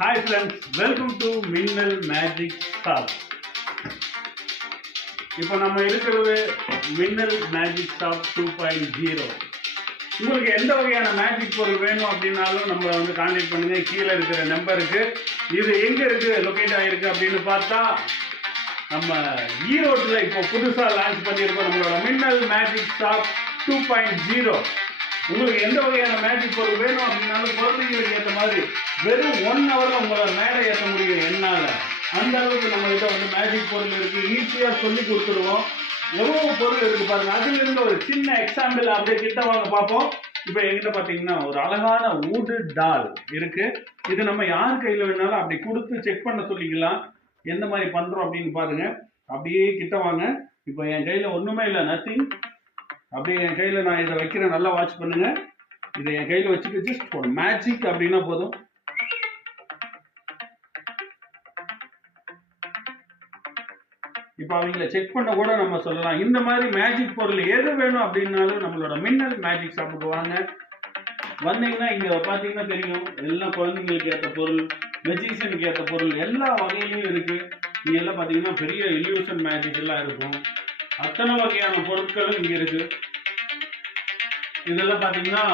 Hi friends, welcome to Minnal Magic Shop. இப்போ நம்ம இருக்கிறது மின்னல் மேஜிக் ஷாப் 2.0. உங்களுக்கு எந்த வகையான மேஜிக் பொருள் வேணும் அப்படின்னாலும் நம்மளை வந்து கான்டாக்ட் பண்ணுங்க. கீழே இருக்கிற நம்பருக்கு. இது எங்கே இருக்குது லொக்கேட் ஆகிருக்கு அப்படின்னு பார்த்தா நம்ம ஈரோட்டில் இப்போ புதுசாக லான்ச் பண்ணியிருக்கோம் நம்மளோட மின்னல் மேஜிக் ஷாப் 2.0. உங்களுக்கு எந்த வகையான மேஜிக் பொருள் வேணும் அப்படின்னாலும் குழந்தைங்களுக்கு ஏற்ற மாதிரி வெறும் 1 ஹவரில் உங்களை மேடை ஏற்ற முடியும் என்னால். அந்த அளவுக்கு நம்மகிட்ட வந்து மேஜிக் பொருள் இருக்குது. ஈஸியாக சொல்லி கொடுத்துருவோம். எவ்வளோ பொருள் இருக்குது பாருங்கள். அதுலேருந்து ஒரு சின்ன எக்ஸாம்பிள் அப்படியே கிட்ட வாங்க பார்ப்போம். இப்போ எங்கிட்ட பார்த்தீங்கன்னா ஒரு அழகான வுட் டால் இருக்குது. இது நம்ம யார் கையில் வேணாலும் அப்படி கொடுத்து செக் பண்ண சொல்லிக்கலாம். எந்த மாதிரி பண்ணுறோம் அப்படின்னு பாருங்கள். அப்படியே கிட்ட வாங்க. இப்போ என் கையில் ஒன்றுமே இல்லை, நத்திங். அப்படியே என் கையில் நான் இதை வைக்கிறேன், நல்லா வாட்ச் பண்ணுங்க. இதை என் கையில் வச்சுட்டு ஜஸ்ட் ஒரு மேஜிக் அப்படின்னா போதும். இப்போ அவங்கள செக் பண்ண கூட நம்ம சொல்லலாம். இந்த மாதிரி மேஜிக் பொருள் எது வேணும் அப்படின்னாலும் நம்மளோட மின்னல் மேஜிக் ஷாப்புக்கு வாங்க. வந்தீங்கன்னா இங்கே பார்த்தீங்கன்னா தெரியும், எல்லாம் குழந்தைங்களுக்கு ஏற்ற பொருள், மெஜிஷியனுக்கு ஏற்ற பொருள் எல்லா வகையிலையும் இருக்குது. இங்கே எல்லாம் பார்த்தீங்கன்னா பெரிய இல்யூஷன் மேஜிக் எல்லாம் இருக்கும். அத்தனை வகையான பொருட்களும் இங்கே இருக்குது. இதெல்லாம் பார்த்தீங்கன்னா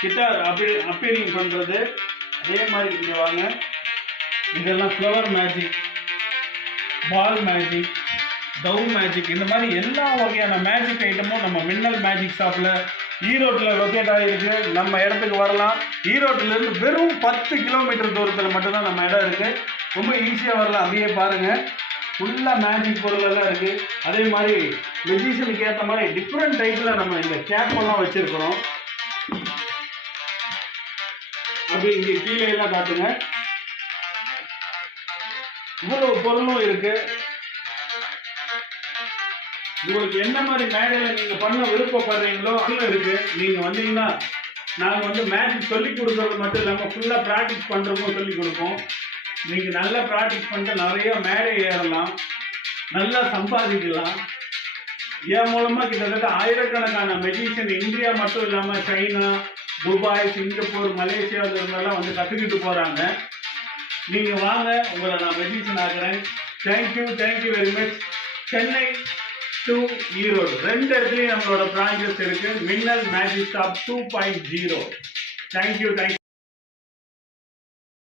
கிட்டார் அப்பீரிங் பண்ணுறது. அதே மாதிரி இங்கே வாங்க. இதெல்லாம் ஃப்ளவர் மேஜிக், பால் மேஜிக், டவ் மேஜிக், இந்த மாதிரி எல்லா வகையான மேஜிக் ஐட்டமும் நம்ம மின்னல் மேஜிக் ஷாப்பில் ஈரோட்டில் லொக்கேட் ஆகிருக்கு. நம்ம இடத்துக்கு வரலாம். ஈரோட்டிலேருந்து வெறும் 10 கிலோமீட்டர் தூரத்தில் மட்டும்தான் நம்ம இடம் இருக்குது. ரொம்ப ஈஸியாக வரலாம். அப்படியே பாருங்கள், ஃபுல்லாக மேஜிக் பொருளெல்லாம் இருக்குது. அதே மாதிரி மெஜிஷியனுக்கு ஏற்ற மாதிரி டிஃப்ரெண்ட் டைப்பில் நம்ம இந்த கேப்பெல்லாம் வச்சுருக்கிறோம். அப்படி இங்கே கீழே எல்லாம் காட்டுங்க. இவ்வளவு பொருளும் இருக்கு. உங்களுக்கு எந்த மாதிரி மேடையில் நீங்கள் பண்ண விருப்பப்படுறீங்களோ அதுவும் இருக்கு. நீங்கள் வந்தீங்கன்னா நாங்கள் வந்து மேஜிக் சொல்லி கொடுக்கறது மட்டும் இல்லாமல் ஃபுல்லாக ப்ராக்டிஸ் பண்ணுறதும் சொல்லி கொடுப்போம். நீங்கள் நல்லா ப்ராக்டிஸ் பண்ணிட்டு நிறைய மேடை ஏறலாம், நல்லா சம்பாதிக்கலாம். என் மூலமாக கிட்டத்தட்ட ஆயிரக்கணக்கான மெஜிஷியன் இந்தியா மட்டும் இல்லாமல் சைனா, துபாய், சிங்கப்பூர், மலேசியாவில் இருந்தெல்லாம் வந்து கற்றுக்கிட்டு போகிறாங்க. நீங்கள் வாங்க, உங்களை நான் மெஜிஷியன் ஆக்குறேன். Thank you very much. Chennai to Erode 2 இடத்துலையும் நம்மளோட பிரான்ச்சஸ் இருக்குது. மின்னல் மேஜிக் ஷாப் 2.0. தேங்க்யூ.